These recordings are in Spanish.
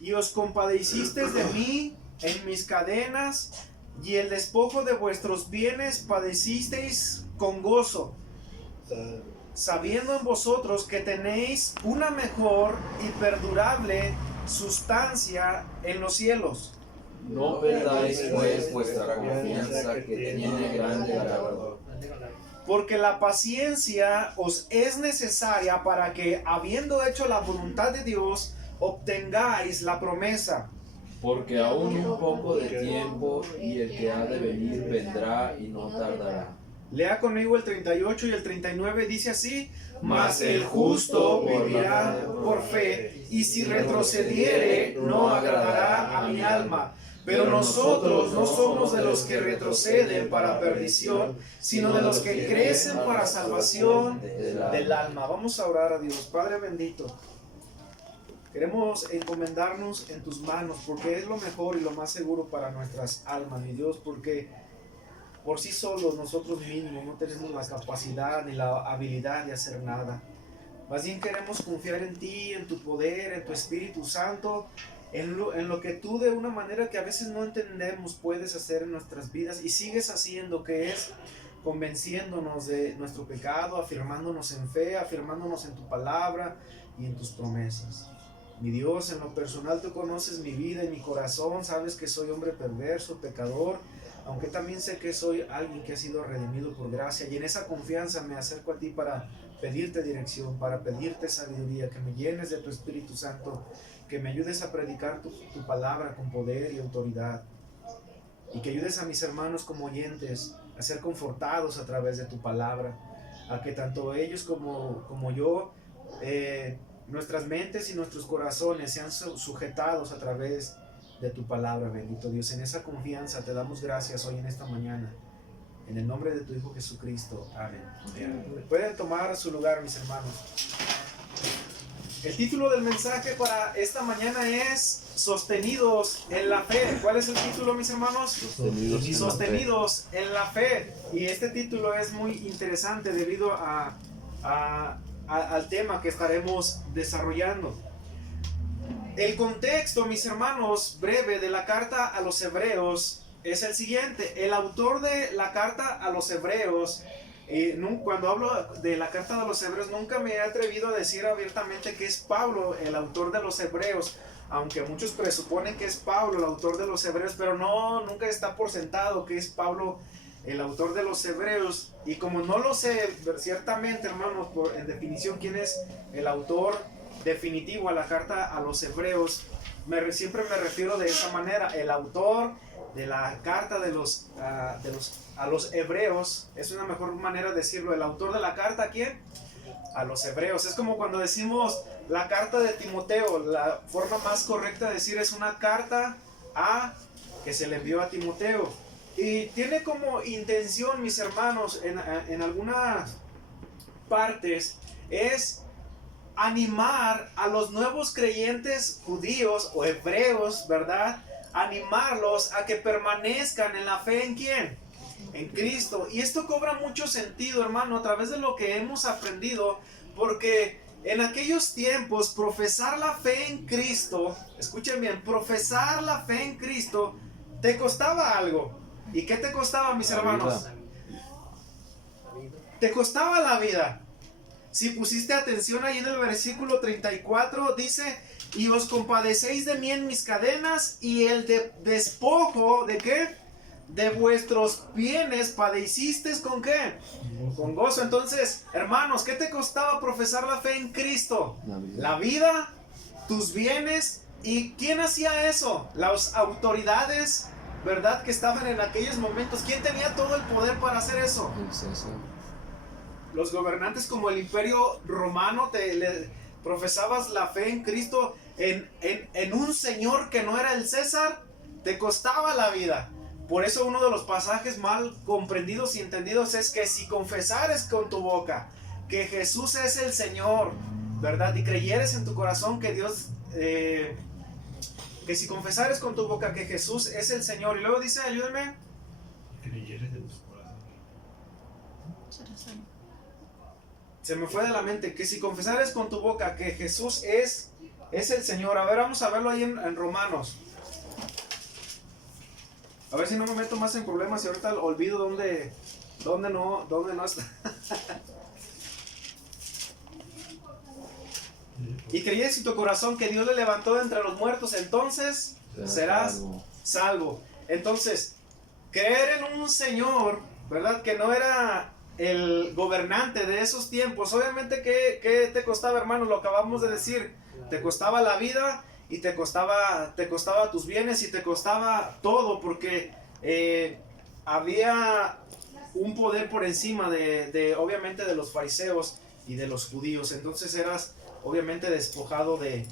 y os compadecisteis de mí en mis cadenas, y el despojo de vuestros bienes padecisteis con gozo, sabiendo en vosotros que tenéis una mejor y perdurable sustancia en los cielos. No perdáis pues vuestra confianza, que tiene grande galardón. Porque la paciencia os es necesaria para que, habiendo hecho la voluntad de Dios, obtengáis la promesa. Porque aún un poco de tiempo, y el que ha de venir vendrá y no tardará. Lea conmigo el 38 y el 39, dice así: mas el justo vivirá por fe, y si retrocediere no agradará a mi alma. Pero nosotros no somos de los que retroceden para perdición, sino de los que crecen para salvación del alma. Vamos a orar a Dios. Padre bendito, queremos encomendarnos en tus manos, porque es lo mejor y lo más seguro para nuestras almas, mi Dios, porque por sí solos nosotros mismos no tenemos la capacidad ni la habilidad de hacer nada. Más bien queremos confiar en ti, en tu poder, en tu Espíritu Santo, en lo que tú, de una manera que a veces no entendemos, puedes hacer en nuestras vidas y sigues haciendo, que es convenciéndonos de nuestro pecado, afirmándonos en fe, afirmándonos en tu palabra y en tus promesas. Mi Dios, en lo personal tú conoces mi vida y mi corazón, sabes que soy hombre perverso, pecador, aunque también sé que soy alguien que ha sido redimido por gracia, y en esa confianza me acerco a ti para pedirte dirección, para pedirte sabiduría, que me llenes de tu Espíritu Santo, que me ayudes a predicar tu palabra con poder y autoridad, y que ayudes a mis hermanos como oyentes a ser confortados a través de tu palabra, a que tanto ellos como yo, nuestras mentes y nuestros corazones sean sujetados a través de tu palabra, bendito Dios. En esa confianza te damos gracias hoy en esta mañana, en el nombre de tu Hijo Jesucristo. Amén. Pueden tomar su lugar, mis hermanos. El título del mensaje para esta mañana es Sostenidos en la fe. ¿Cuál es el título, mis hermanos? Sostenidos en la fe. Y este título es muy interesante debido al tema que estaremos desarrollando. El contexto, mis hermanos, breve de la carta a los hebreos es el siguiente. El autor de la carta a los hebreos, cuando hablo de la carta de los hebreos, nunca me he atrevido a decir abiertamente que es Pablo el autor de los hebreos, aunque muchos presuponen que es Pablo el autor de los hebreos, pero no, nunca está por sentado que es Pablo el autor de los hebreos. Y como no lo sé ciertamente, hermanos, en definición quién es el autor definitivo a la carta a los hebreos, siempre me refiero de esa manera: el autor de la carta a los hebreos. Es una mejor manera de decirlo. El autor de la carta, ¿a quién? A los hebreos. Es como cuando decimos la carta de Timoteo. La forma más correcta de decir es una carta que se le envió a Timoteo. Y tiene como intención, mis hermanos, en algunas partes, es animar a los nuevos creyentes judíos o hebreos, ¿verdad? Animarlos a que permanezcan en la fe. ¿En quién? En Cristo. Y esto cobra mucho sentido, hermano, a través de lo que hemos aprendido, porque en aquellos tiempos profesar la fe en Cristo, escuchen bien, profesar la fe en Cristo te costaba algo. ¿Y qué te costaba, mis hermanos? Te costaba la vida. Si pusiste atención ahí en el versículo 34, dice: y os compadecéis de mí en mis cadenas, y el despojo, ¿de qué? De vuestros bienes padecisteis, ¿con qué? Con gozo. Entonces, hermanos, ¿qué te costaba profesar la fe en Cristo? La vida, tus bienes. ¿Y quién hacía eso? Las autoridades, ¿verdad?, que estaban en aquellos momentos. ¿Quién tenía todo el poder para hacer eso? El César. Los gobernantes, como el Imperio Romano. Profesabas la fe en Cristo en un señor que no era el César, te costaba la vida. Por eso uno de los pasajes mal comprendidos y entendidos es que si confesares con tu boca que Jesús es el Señor, ¿verdad?, y creyeres en tu corazón que Dios, que si confesares con tu boca que Jesús es el Señor, y luego dice, ayúdenme, creyeres de tu corazón. se me fue de la mente, que si confesares con tu boca que Jesús es es el Señor. A ver, vamos a verlo ahí en Romanos. A ver si no me meto más en problemas y ahorita olvido dónde no está. Y crees en tu corazón que Dios le levantó de entre los muertos, entonces serás salvo. Entonces, creer en un Señor, ¿verdad? Que no era el gobernante de esos tiempos. Obviamente, ¿qué te costaba, hermano? Lo acabamos de decir. Te costaba la vida y te costaba tus bienes y te costaba todo, porque había un poder por encima obviamente de los fariseos y de los judíos. Entonces eras obviamente despojado de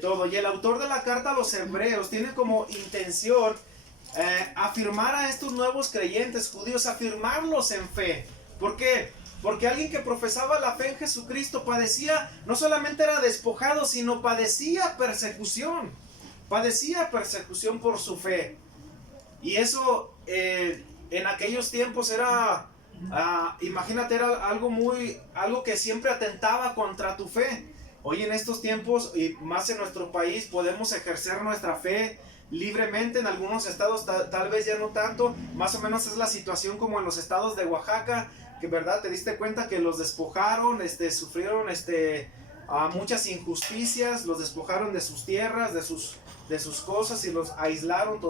todo. Y el autor de la carta a los hebreos tiene como intención afirmar a estos nuevos creyentes judíos, afirmarlos en fe. ¿Por qué? Porque alguien que profesaba la fe en Jesucristo padecía, no solamente era despojado, sino padecía persecución por su fe. Y eso en aquellos tiempos era, imagínate, era algo que siempre atentaba contra tu fe. Hoy en estos tiempos, y más en nuestro país, podemos ejercer nuestra fe libremente. En algunos estados tal vez ya no tanto. Más o menos es la situación como en los estados de Oaxaca, que verdad te diste cuenta que los despojaron, sufrieron muchas injusticias, los despojaron de sus tierras, de sus cosas, y los aislaron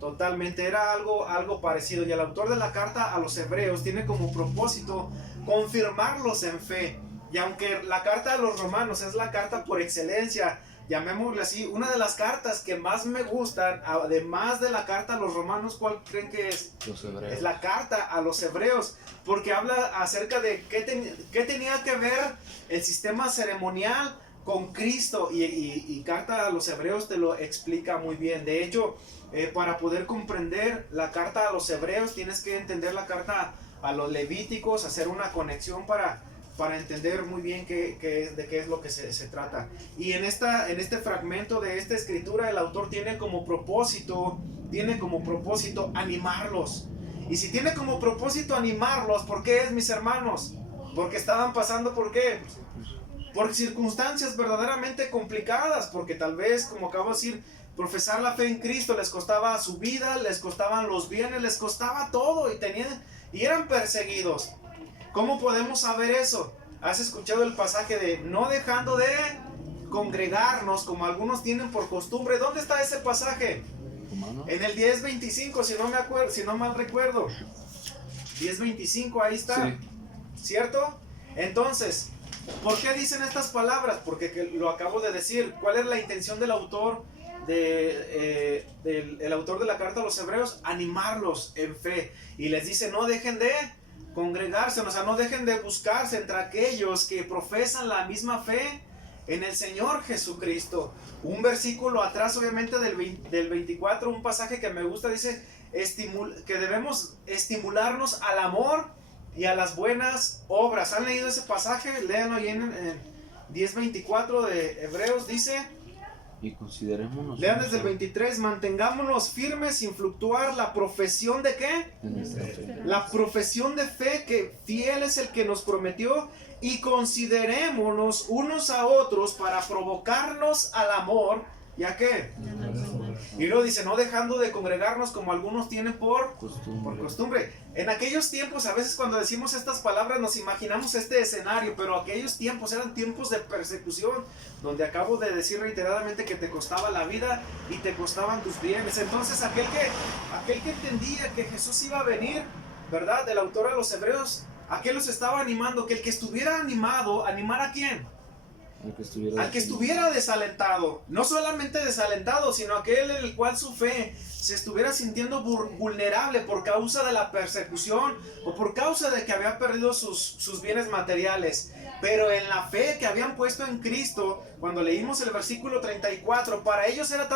totalmente. Era algo parecido. Y el autor de la carta a los hebreos tiene como propósito confirmarlos en fe. Y aunque la carta a los romanos es la carta por excelencia, llamémosle así, una de las cartas que más me gustan, además de la carta a los romanos, ¿cuál creen que es? Los hebreos. Es la carta a los hebreos, porque habla acerca de qué tenía que ver el sistema ceremonial con Cristo, y carta a los hebreos te lo explica muy bien. De hecho, para poder comprender la carta a los hebreos, tienes que entender la carta a los levíticos, hacer una conexión para entender muy bien de qué es lo que se trata. Y en este fragmento de esta escritura, el autor tiene como propósito animarlos. Y si tiene como propósito animarlos, ¿por qué es, mis hermanos? Porque estaban pasando, ¿por qué? Por circunstancias verdaderamente complicadas, porque tal vez, como acabo de decir, profesar la fe en Cristo les costaba su vida, les costaban los bienes, les costaba todo, y eran perseguidos. ¿Cómo podemos saber eso? ¿Has escuchado el pasaje de no dejando de congregarnos como algunos tienen por costumbre? ¿Dónde está ese pasaje? En el 10:25, si no mal recuerdo. 10:25, ahí está. Sí. ¿Cierto? Entonces, ¿por qué dicen estas palabras? Porque lo acabo de decir. ¿Cuál es la intención del autor? El autor de la carta a los hebreos, animarlos en fe. Y les dice, no dejen de congregarse, o sea, no dejen de buscarse entre aquellos que profesan la misma fe en el Señor Jesucristo. Un versículo atrás, obviamente, del 24, un pasaje que me gusta, dice que debemos estimularnos al amor y a las buenas obras. ¿Han leído ese pasaje? Léanlo ahí en 10:24 de Hebreos, dice... Y considerémonos. Lean desde el 23, mantengámonos firmes sin fluctuar la profesión de ¿qué? De nuestra fe. La profesión de fe, que fiel es el que nos prometió, y considerémonos unos a otros para provocarnos al amor. ¿Y a qué? Y luego dice, no dejando de congregarnos como algunos tienen por costumbre. En aquellos tiempos, a veces cuando decimos estas palabras nos imaginamos este escenario, pero aquellos tiempos eran tiempos de persecución, donde acabo de decir reiteradamente que te costaba la vida y te costaban tus bienes. Entonces aquel que entendía que Jesús iba a venir, ¿verdad? El autor a los hebreos, ¿a qué los estaba animando? Que el que estuviera animado, ¿animar a quién? Al que estuviera desalentado. No solamente desalentado, sino aquel en el cual su fe se estuviera sintiendo vulnerable por causa de la persecución o por causa de que había perdido sus bienes materiales. Pero en la fe que habían puesto en Cristo, cuando leímos el versículo 34, para ellos era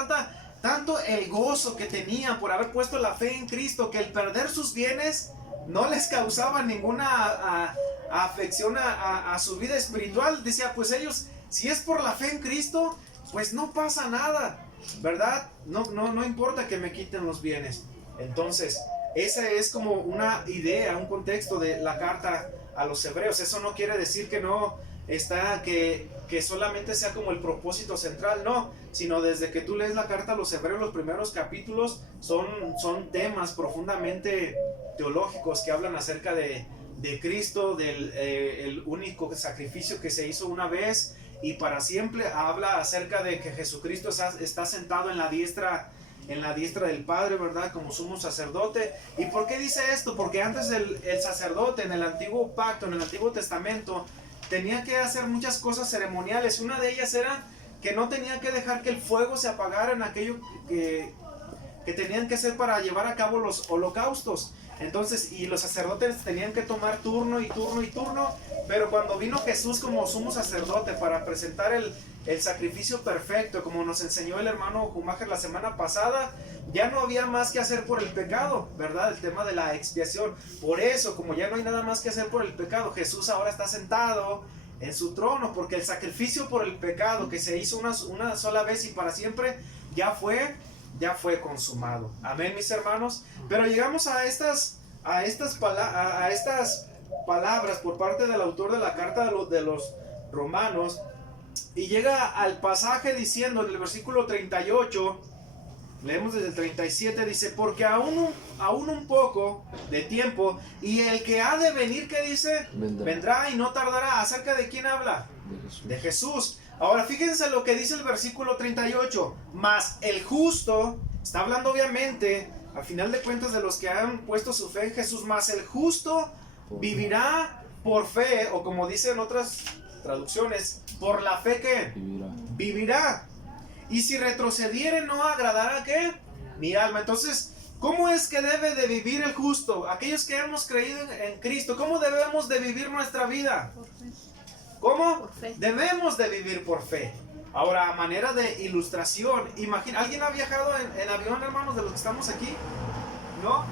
tanto el gozo que tenían por haber puesto la fe en Cristo, que el perder sus bienes no les causaba ninguna afección a su vida espiritual. Decía, pues ellos, si es por la fe en Cristo, pues no pasa nada, ¿verdad? No importa que me quiten los bienes. Entonces, esa es como una idea, un contexto de la carta a los hebreos. Eso no quiere decir que no está que solamente sea como el propósito central, no, sino desde que tú lees la carta a los hebreos, los primeros capítulos son temas profundamente teológicos que hablan acerca de Cristo, del el único sacrificio que se hizo una vez y para siempre. Habla acerca de que Jesucristo está sentado en la diestra del Padre, ¿verdad? Como sumo sacerdote. ¿Y por qué dice esto? Porque antes el sacerdote en el antiguo pacto, en el Antiguo Testamento, tenía que hacer muchas cosas ceremoniales. Una de ellas era que no tenía que dejar que el fuego se apagara en aquello que tenían que hacer para llevar a cabo los holocaustos. Entonces, y los sacerdotes tenían que tomar turno y turno y turno, pero cuando vino Jesús como sumo sacerdote para presentar el sacrificio perfecto, como nos enseñó el hermano Schumacher la semana pasada, ya no había más que hacer por el pecado, ¿verdad? El tema de la expiación. Por eso, como ya no hay nada más que hacer por el pecado, Jesús ahora está sentado en su trono, porque el sacrificio por el pecado que se hizo una sola vez y para siempre, ya fue consumado. Amén, mis hermanos. Pero llegamos a estas palabras por parte del autor de la carta de los Romanos, y llega al pasaje diciendo en el versículo 38, leemos desde el 37, dice: porque aún un poco de tiempo, y el que ha de venir, ¿qué dice? Vendrá y no tardará. ¿Acerca de quién habla? De Jesús. Ahora fíjense lo que dice el versículo 38. Mas el justo, está hablando obviamente, al final de cuentas, de los que han puesto su fe en Jesús. Mas el justo vivirá por fe, o como dicen otras traducciones, por la fe que vivirá. Y si retrocediere, no agradará ¿qué? Mi alma. Entonces, ¿cómo es que debe de vivir el justo? Aquellos que hemos creído en Cristo, ¿cómo debemos de vivir nuestra vida? Por fe. ¿Cómo? Por fe. Debemos de vivir por fe. Ahora, a manera de ilustración, imagina, ¿alguien ha viajado en avión, hermanos, de los que estamos aquí? ¿No?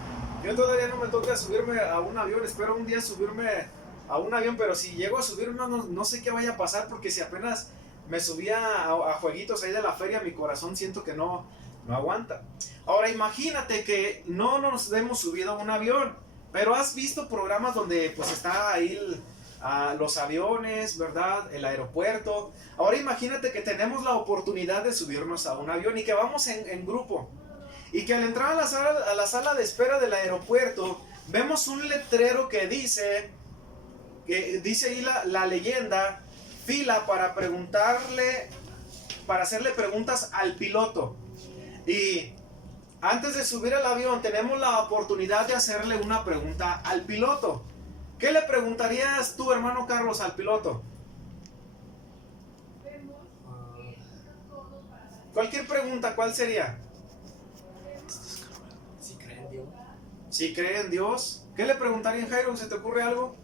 Yo todavía no me toca subirme a un avión, espero un día subirme a un avión, pero si llego a subir no sé qué vaya a pasar, porque si apenas me subía a jueguitos ahí de la feria, mi corazón siento que no aguanta. Ahora, imagínate que no nos hemos subido a un avión, pero has visto programas donde pues está ahí los aviones, ¿verdad? El aeropuerto. Ahora imagínate que tenemos la oportunidad de subirnos a un avión y que vamos en grupo. Y que al entrar a la sala de espera del aeropuerto, vemos un letrero que dice ahí la leyenda: fila para hacerle preguntas al piloto. Y antes de subir al avión tenemos la oportunidad de hacerle una pregunta al piloto. ¿Qué le preguntarías tú, hermano Carlos, al piloto? Cualquier pregunta, ¿cuál sería? Si cree en Dios. Si cree en Dios. ¿Qué le preguntarían, Jairo? ¿Se te ocurre algo?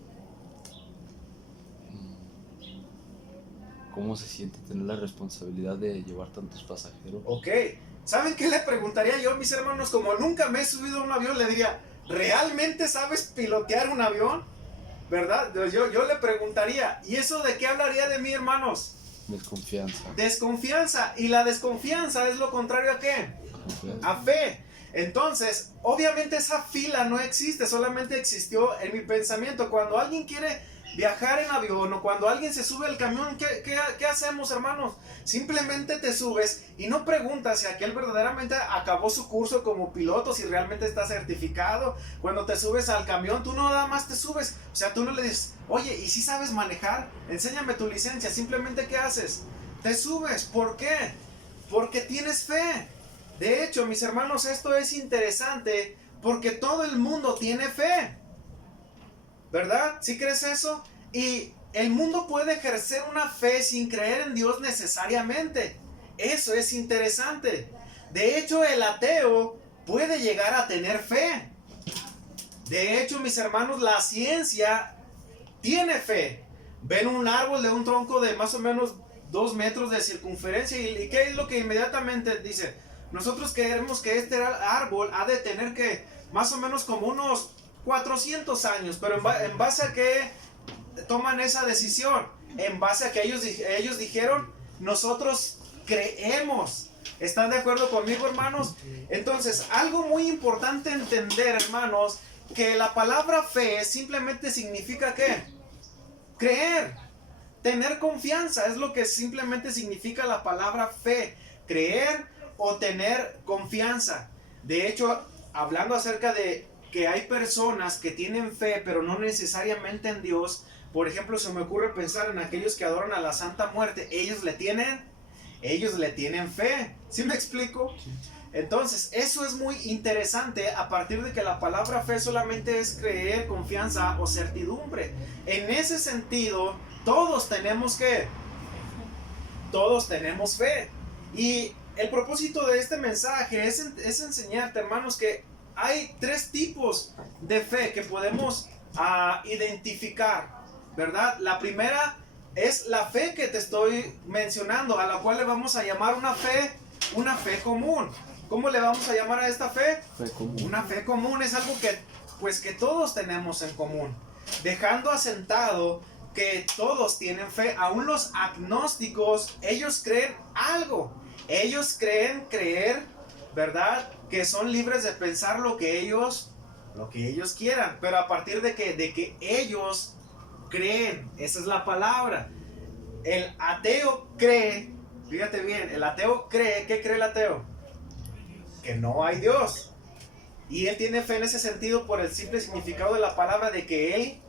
¿Cómo se siente tener la responsabilidad de llevar tantos pasajeros? Ok. ¿Saben qué le preguntaría yo, mis hermanos? Como nunca me he subido a un avión, le diría: ¿realmente sabes pilotear un avión? ¿Verdad? Yo le preguntaría: ¿y eso de qué hablaría de mí, hermanos? Desconfianza. Desconfianza. Y la desconfianza es lo contrario ¿a qué? Confianza. A fe. Entonces, obviamente esa fila no existe, solamente existió en mi pensamiento. Cuando alguien quiere viajar en avión o cuando alguien se sube al camión, ¿qué hacemos, hermanos? Simplemente te subes y no preguntas si aquel verdaderamente acabó su curso como piloto, si realmente está certificado. Cuando te subes al camión, tú no nada más te subes, o sea, tú no le dices: oye, ¿y si sabes manejar? Enséñame tu licencia. Simplemente, ¿qué haces? Te subes. ¿Por qué? Porque tienes fe. De hecho, mis hermanos, esto es interesante porque todo el mundo tiene fe, ¿verdad? ¿Sí crees eso? Y el mundo puede ejercer una fe sin creer en Dios necesariamente. Eso es interesante. De hecho, el ateo puede llegar a tener fe. De hecho, mis hermanos, la ciencia tiene fe. Ven un árbol de un tronco de más o menos 2 metros de circunferencia y ¿qué es lo que inmediatamente dice? Nosotros queremos que este árbol ha de tener que más o menos como unos 400 años, pero en base a qué toman esa decisión, en base a que ellos dijeron: nosotros creemos. ¿Están de acuerdo conmigo, hermanos? Entonces, algo muy importante entender, hermanos, que la palabra fe simplemente significa ¿qué? Creer. tener confianza, es lo que simplemente significa la palabra fe, creer o tener confianza. De hecho, hablando acerca de que hay personas que tienen fe, pero no necesariamente en Dios, por ejemplo, se me ocurre pensar en aquellos que adoran a la Santa Muerte, ellos le tienen fe, ¿sí me explico? Sí. Entonces, eso es muy interesante a partir de que la palabra fe solamente es creer, confianza o certidumbre. En ese sentido, todos tenemos fe. Y el propósito de este mensaje es enseñarte, hermanos, que hay 3 tipos de fe que podemos identificar, ¿verdad? La primera es la fe que te estoy mencionando, a la cual le vamos a llamar una fe común. ¿Cómo le vamos a llamar a esta fe? Fe común. Una fe común es algo que todos tenemos en común, dejando asentado que todos tienen fe. Aún los agnósticos, ellos creen algo, ellos creen creer, ¿verdad? Que son libres de pensar lo que ellos quieran, pero a partir de que ellos creen, esa es la palabra. El ateo cree, fíjate bien, el ateo cree, ¿qué cree el ateo? Que no hay Dios. Y él tiene fe en ese sentido por el simple significado de la palabra de que él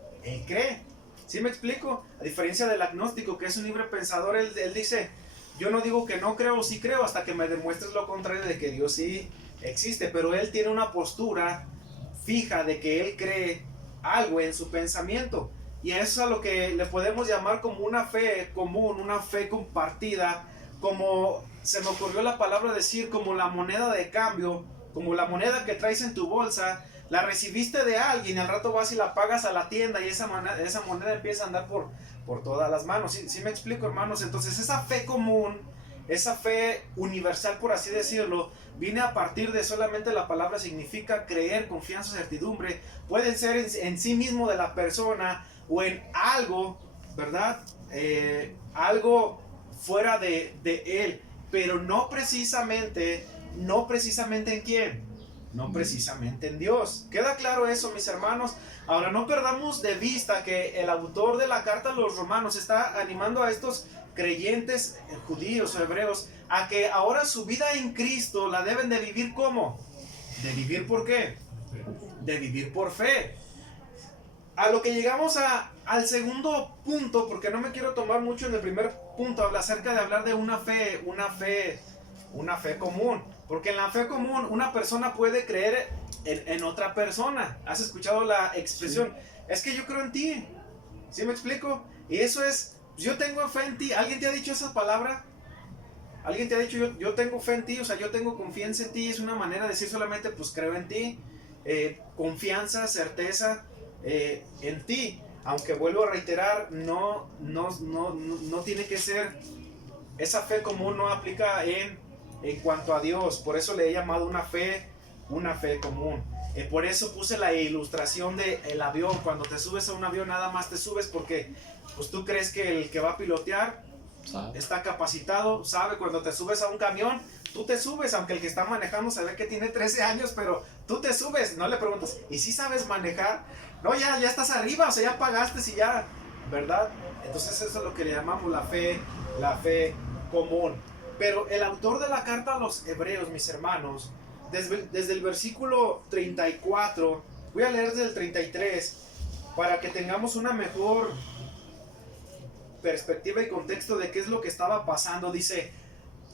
cree. ¿Sí me explico? A diferencia del agnóstico, que es un libre pensador, él dice, yo no digo que no creo o sí creo hasta que me demuestres lo contrario de que Dios sí existe. Pero él tiene una postura fija de que él cree algo en su pensamiento. Y eso es a lo que le podemos llamar como una fe común, una fe compartida, como se me ocurrió la palabra decir, como la moneda de cambio, como la moneda que traes en tu bolsa, la recibiste de alguien, al rato vas y la pagas a la tienda y esa moneda empieza a andar por todas las manos. ¿Sí me explico, hermanos? Entonces esa fe común, esa fe universal, por así decirlo, viene a partir de solamente la palabra significa creer, confianza, certidumbre. Puede ser en sí mismo de la persona o en algo, ¿verdad? Algo fuera de él, pero no precisamente en quién, no precisamente en Dios. ¿Queda claro eso, mis hermanos? Ahora, no perdamos de vista que el autor de la carta a los romanos está animando a estos creyentes judíos o hebreos a que ahora su vida en Cristo la deben de vivir ¿cómo? ¿De vivir por qué? De vivir por fe. A lo que llegamos al segundo punto, porque no me quiero tomar mucho en el primer punto, habla acerca de hablar de una fe común. Porque en la fe común una persona puede creer en otra persona. ¿Has escuchado la expresión? Sí. Es que yo creo en ti. ¿Sí me explico? Y eso es, yo tengo fe en ti. ¿Alguien te ha dicho esa palabra? ¿Alguien te ha dicho yo tengo fe en ti? O sea, yo tengo confianza en ti. Es una manera de decir solamente pues creo en ti. Confianza, certeza en ti. Aunque vuelvo a reiterar, no tiene que ser, esa fe común no aplica en cuanto a Dios. Por eso le he llamado una fe común. Por eso puse la ilustración del avión. Cuando te subes a un avión nada más te subes porque pues tú crees que el que va a pilotear está capacitado, sabe. Cuando te subes a un camión, tú te subes, aunque el que está manejando se ve que tiene 13 años, pero tú te subes, no le preguntas, ¿y si sabes manejar? No, ya estás arriba, o sea, ya pagaste y ya, ¿verdad? Entonces eso es lo que le llamamos la fe común. Pero el autor de la carta a los hebreos, mis hermanos, desde el versículo 34, voy a leer desde el 33, para que tengamos una mejor perspectiva y contexto de qué es lo que estaba pasando. Dice,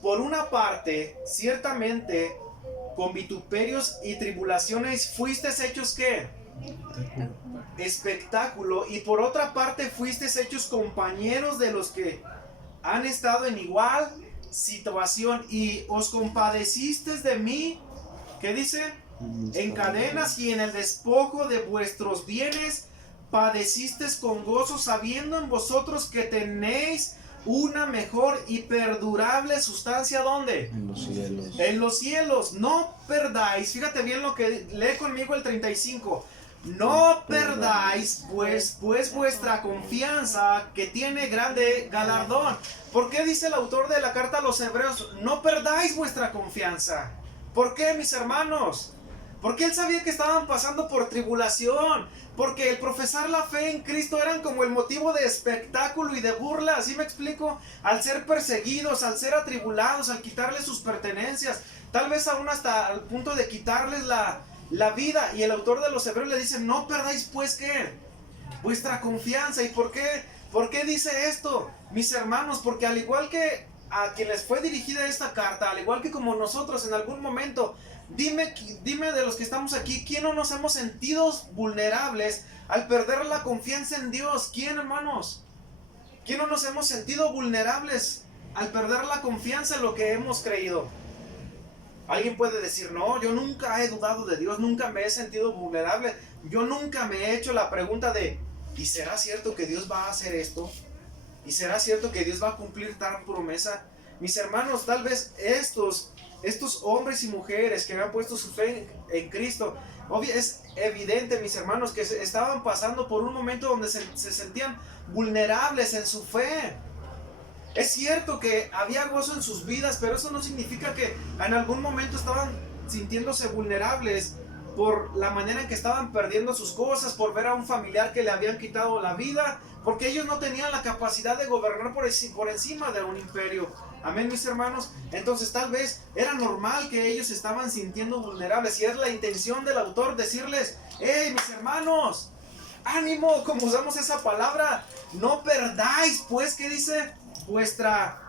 por una parte, ciertamente, con vituperios y tribulaciones fuisteis hechos, ¿qué? Espectáculo. Y por otra parte, fuisteis hechos compañeros de los que han estado en igual situación y os compadecisteis de mí, ¿qué dice? En cadenas y en el despojo de vuestros bienes padecisteis con gozo, sabiendo en vosotros que tenéis una mejor y perdurable sustancia. ¿Dónde? En los cielos. En los cielos. No perdáis, fíjate bien lo que lee conmigo el 35. No perdáis pues vuestra confianza, que tiene grande galardón. ¿Por qué dice el autor de la carta a los hebreos? No perdáis vuestra confianza. ¿Por qué, mis hermanos? Porque él sabía que estaban pasando por tribulación. Porque el profesar la fe en Cristo eran como el motivo de espectáculo y de burla. ¿Así me explico? Al ser perseguidos, al ser atribulados, al quitarles sus pertenencias. Tal vez aún hasta el punto de quitarles la vida. Y el autor de los Hebreos le dice, no perdáis pues, ¿qué? Vuestra confianza. ¿Y por qué? ¿Por qué dice esto? Mis hermanos, porque al igual que a quien les fue dirigida esta carta, al igual que como nosotros en algún momento, dime de los que estamos aquí, ¿quién no nos hemos sentido vulnerables al perder la confianza en Dios? ¿Quién, hermanos? ¿Quién no nos hemos sentido vulnerables al perder la confianza en lo que hemos creído? Alguien puede decir, no, yo nunca he dudado de Dios, nunca me he sentido vulnerable, yo nunca me he hecho la pregunta de, ¿y será cierto que Dios va a hacer esto? ¿Y será cierto que Dios va a cumplir tal promesa? Mis hermanos, tal vez estos hombres y mujeres que han puesto su fe en Cristo, es evidente, mis hermanos, que estaban pasando por un momento donde se sentían vulnerables en su fe. Es cierto que había gozo en sus vidas, pero eso no significa que en algún momento estaban sintiéndose vulnerables por la manera en que estaban perdiendo sus cosas, por ver a un familiar que le habían quitado la vida, porque ellos no tenían la capacidad de gobernar por encima de un imperio. Amén, mis hermanos. Entonces tal vez era normal que ellos estaban sintiendo vulnerables, y es la intención del autor decirles, hey, mis hermanos, ánimo, como usamos esa palabra, no perdáis pues, ¿qué dice? Vuestra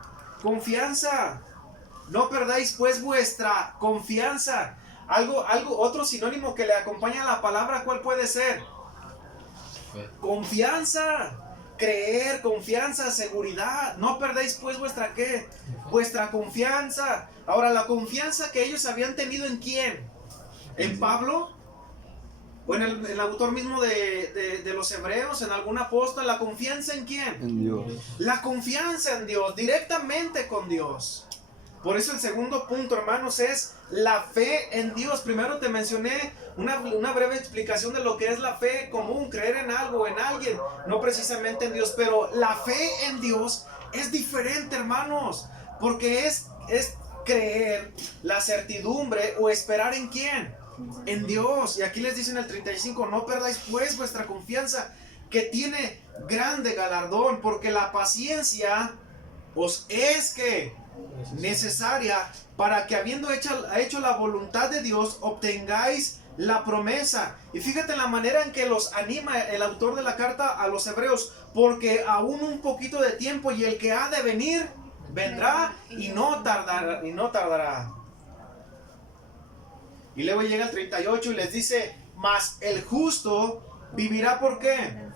confianza. No perdáis pues vuestra confianza. Otro sinónimo que le acompaña a la palabra, ¿cuál puede ser? Confianza, creer, confianza, seguridad. No perdáis pues vuestra ¿qué? Vuestra confianza. Ahora, la confianza que ellos habían tenido, ¿en quién? ¿En Pablo? ¿O en el autor mismo de los Hebreos? ¿En algún apóstol? ¿La confianza en quién? En Dios. La confianza en Dios, directamente con Dios. Por eso el segundo punto, hermanos, es la fe en Dios. Primero te mencioné una breve explicación de lo que es la fe común, creer en algo, en alguien, no precisamente en Dios. Pero la fe en Dios es diferente, hermanos, porque es creer, la certidumbre o esperar en quién, en Dios. Y aquí les dice en el 35, no perdáis pues vuestra confianza, que tiene grande galardón, porque la paciencia os es que necesaria para que habiendo hecho la voluntad de Dios obtengáis la promesa. Y fíjate la manera en que los anima el autor de la carta a los Hebreos, porque aún un poquito de tiempo y el que ha de venir vendrá y no tardará. Y luego llega el 38 y les dice, mas el justo vivirá ¿por qué?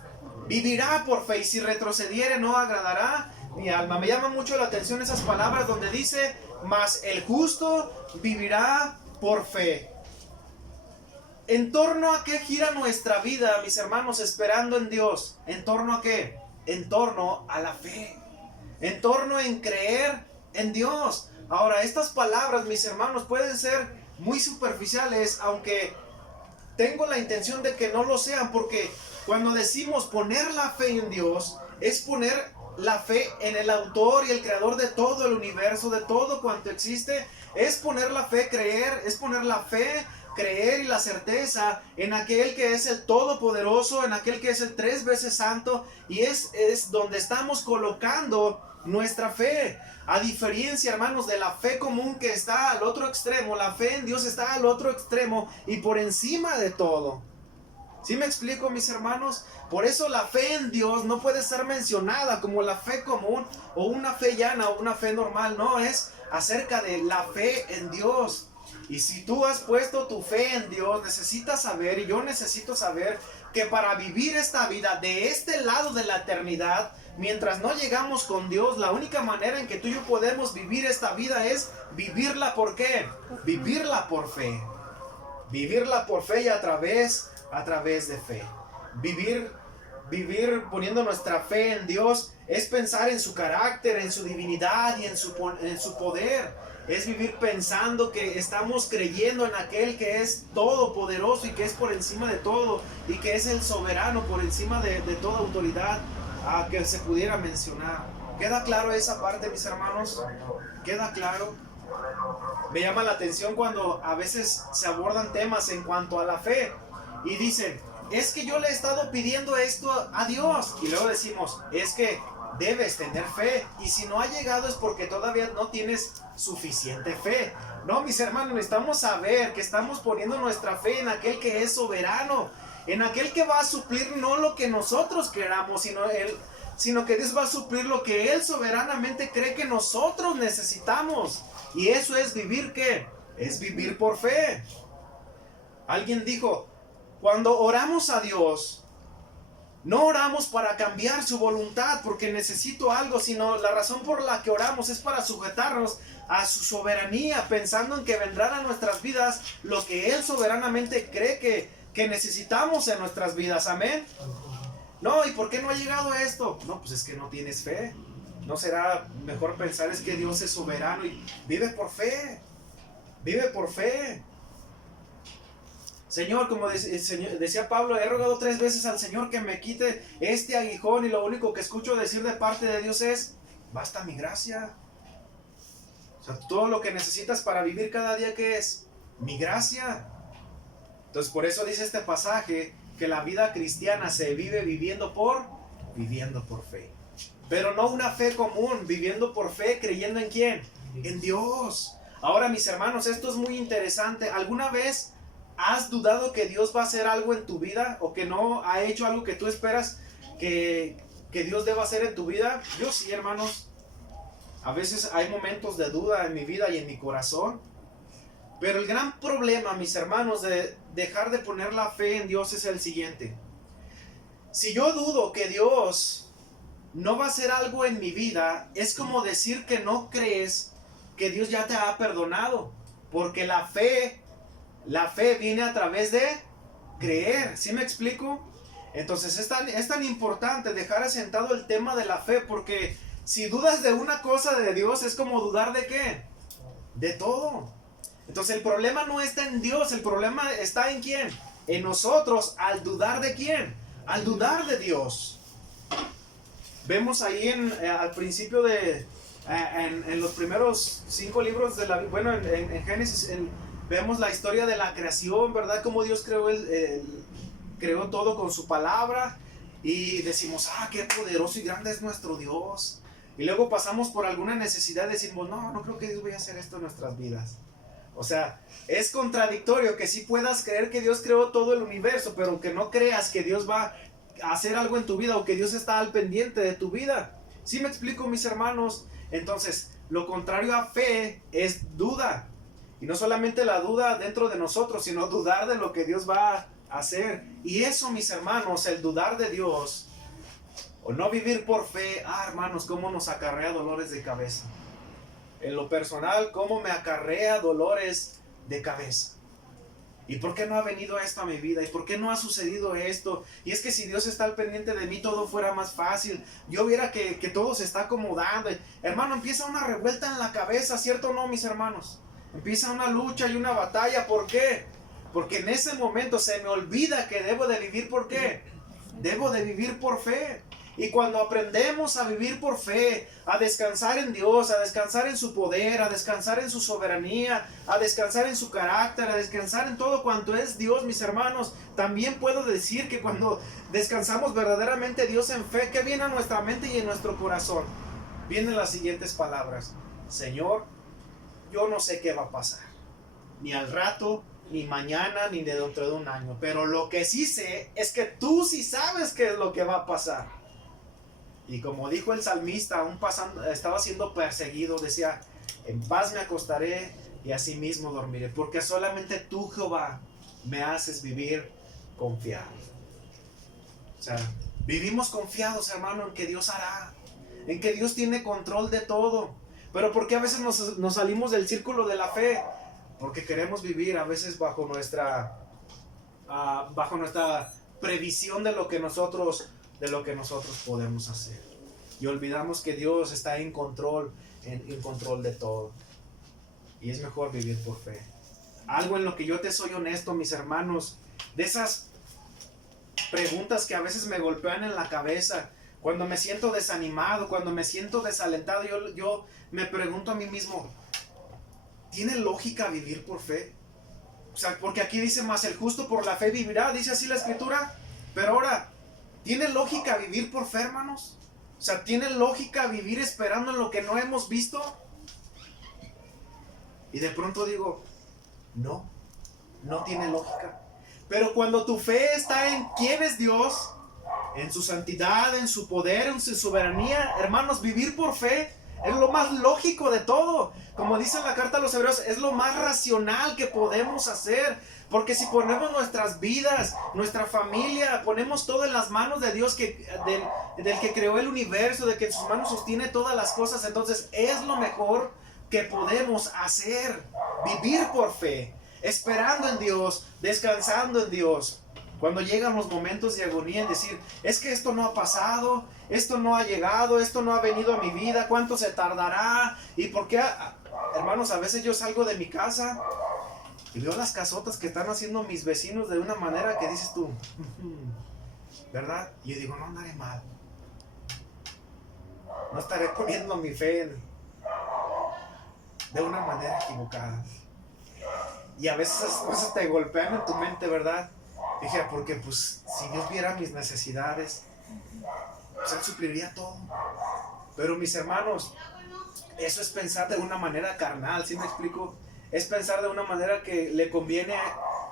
Vivirá por fe, y si retrocediere no agradará mi alma. Me llama mucho la atención esas palabras donde dice, mas el justo vivirá por fe. ¿En torno a qué gira nuestra vida, mis hermanos, esperando en Dios? ¿En torno a qué? En torno a la fe. En torno en creer en Dios. Ahora, estas palabras, mis hermanos, pueden ser muy superficiales, aunque tengo la intención de que no lo sean, porque cuando decimos poner la fe en Dios, es poner la fe en el autor y el creador de todo el universo, de todo cuanto existe. Es poner la fe, creer, es poner la fe, creer y la certeza en aquel que es el todopoderoso, en aquel que es el 3 veces santo, y es donde estamos colocando nuestra fe. A diferencia, hermanos, de la fe común que está al otro extremo, la fe en Dios está al otro extremo y por encima de todo. ¿Sí me explico, mis hermanos? Por eso la fe en Dios no puede ser mencionada como la fe común o una fe llana o una fe normal. No, es acerca de la fe en Dios. Y si tú has puesto tu fe en Dios, necesitas saber, y yo necesito saber, que para vivir esta vida de este lado de la eternidad, mientras no llegamos con Dios, la única manera en que tú y yo podemos vivir esta vida es vivirla ¿por qué? Vivirla por fe. Vivirla por fe y a través de fe. Vivir poniendo nuestra fe en Dios es pensar en su carácter, en su divinidad y en su poder. Es vivir pensando que estamos creyendo en aquel que es todopoderoso y que es por encima de todo y que es el soberano por encima de toda autoridad que se pudiera mencionar. ¿Queda claro esa parte, mis hermanos? ¿Queda claro? Me llama la atención cuando a veces se abordan temas en cuanto a la fe y dicen, es que yo le he estado pidiendo esto a Dios. Y luego decimos, es que debes tener fe. Y si no ha llegado es porque todavía no tienes suficiente fe. No, mis hermanos, necesitamos saber que estamos poniendo nuestra fe en aquel que es soberano. En aquel que va a suplir no lo que nosotros queramos, sino que Dios va a suplir lo que Él soberanamente cree que nosotros necesitamos. Y eso es vivir, ¿qué? Es vivir por fe. Alguien dijo, cuando oramos a Dios, no oramos para cambiar su voluntad porque necesito algo, sino la razón por la que oramos es para sujetarnos a su soberanía, pensando en que vendrán a nuestras vidas lo que Él soberanamente cree que necesitamos en nuestras vidas. Amén. No, ¿y por qué no ha llegado esto? No, pues es que no tienes fe. ¿No será mejor pensar es que Dios es soberano y vive por fe? Vive por fe. Señor, como decía Pablo, he rogado 3 veces al Señor que me quite este aguijón y lo único que escucho decir de parte de Dios es, basta mi gracia. O sea, todo lo que necesitas para vivir cada día, ¿qué es? Mi gracia. Entonces por eso dice este pasaje que la vida cristiana se vive viviendo por fe. Pero no una fe común, viviendo por fe, creyendo ¿en quién? En Dios. Ahora, mis hermanos, esto es muy interesante. ¿Alguna vez has dudado que Dios va a hacer algo en tu vida? ¿O que no ha hecho algo que tú esperas que Dios deba hacer en tu vida? Yo sí, hermanos. A veces hay momentos de duda en mi vida y en mi corazón. Pero el gran problema, mis hermanos, de dejar de poner la fe en Dios es el siguiente. Si yo dudo que Dios no va a hacer algo en mi vida, es como decir que no crees que Dios ya te ha perdonado. Porque la fe viene a través de creer. ¿Sí me explico? Entonces es tan importante dejar asentado el tema de la fe, porque si dudas de una cosa de Dios, es como dudar de ¿qué? De todo. Entonces el problema no está en Dios, el problema está en ¿quién? En nosotros, al dudar de ¿quién? Al dudar de Dios. Vemos ahí al principio en los primeros 5 libros de la Biblia, bueno, en Génesis, vemos la historia de la creación, ¿verdad? Cómo Dios creó todo con su palabra y decimos, qué poderoso y grande es nuestro Dios. Y luego pasamos por alguna necesidad y decimos, no creo que Dios vaya a hacer esto en nuestras vidas. O sea, es contradictorio que sí puedas creer que Dios creó todo el universo, pero que no creas que Dios va a hacer algo en tu vida o que Dios está al pendiente de tu vida. ¿Sí me explico, mis hermanos? Entonces, lo contrario a fe es duda. Y no solamente la duda dentro de nosotros, sino dudar de lo que Dios va a hacer. Y eso, mis hermanos, el dudar de Dios o no vivir por fe, hermanos, cómo nos acarrea dolores de cabeza. En lo personal, cómo me acarrea dolores de cabeza. ¿Y por qué no ha venido esto a mi vida? ¿Y por qué no ha sucedido esto? Y es que si Dios está al pendiente de mí, todo fuera más fácil. Yo viera que todo se está acomodando. Hermano, empieza una revuelta en la cabeza, ¿cierto o no, mis hermanos? Empieza una lucha y una batalla. ¿Por qué? Porque en ese momento se me olvida que debo de vivir ¿por qué? Debo de vivir por fe. Y cuando aprendemos a vivir por fe, a descansar en Dios, a descansar en su poder, a descansar en su soberanía, a descansar en su carácter, a descansar en todo cuanto es Dios, mis hermanos, también puedo decir que cuando descansamos verdaderamente Dios en fe, ¿qué viene a nuestra mente y en nuestro corazón? Vienen las siguientes palabras: Señor, yo no sé qué va a pasar, ni al rato, ni mañana, ni de dentro de un año, pero lo que sí sé es que tú sí sabes qué es lo que va a pasar. Y como dijo el salmista, aún estaba siendo perseguido, decía, en paz me acostaré y asimismo dormiré, porque solamente tú, Jehová, me haces vivir confiado. O sea, vivimos confiados, hermano, en que Dios hará, en que Dios tiene control de todo. Pero ¿por qué a veces nos salimos del círculo de la fe? Porque queremos vivir a veces bajo nuestra previsión de lo que nosotros podemos hacer. Y olvidamos que Dios está en control de todo. Y es mejor vivir por fe. Algo en lo que yo te soy honesto, mis hermanos, de esas preguntas que a veces me golpean en la cabeza, cuando me siento desanimado, cuando me siento desalentado, yo me pregunto a mí mismo, ¿tiene lógica vivir por fe? O sea, porque aquí dice, más el justo por la fe vivirá, dice así la escritura. Pero ahora, ¿tiene lógica vivir por fe, hermanos? O sea, ¿tiene lógica vivir esperando en lo que no hemos visto? Y de pronto digo, no, no tiene lógica. Pero cuando tu fe está en quién es Dios, en su santidad, en su poder, en su soberanía, hermanos, vivir por fe es lo más lógico de todo. Como dice la carta a los Hebreos, es lo más racional que podemos hacer. Porque si ponemos nuestras vidas, nuestra familia, ponemos todo en las manos de Dios, del que creó el universo, de que en sus manos sostiene todas las cosas, entonces es lo mejor que podemos hacer. Vivir por fe, esperando en Dios, descansando en Dios. Cuando llegan los momentos de agonía en decir, es que esto no ha pasado, esto no ha llegado, esto no ha venido a mi vida, ¿cuánto se tardará? ¿Y por qué? Hermanos, a veces yo salgo de mi casa y veo las casotas que están haciendo mis vecinos de una manera que dices tú, ¿verdad? Y yo digo, no andaré mal. No estaré poniendo mi fe de una manera equivocada. Y a veces esas cosas te golpean en tu mente, ¿verdad? Dije, porque pues si Dios viera mis necesidades, pues Él supliría todo. Pero mis hermanos, eso es pensar de una manera carnal, ¿sí me explico? Es pensar de una manera que le conviene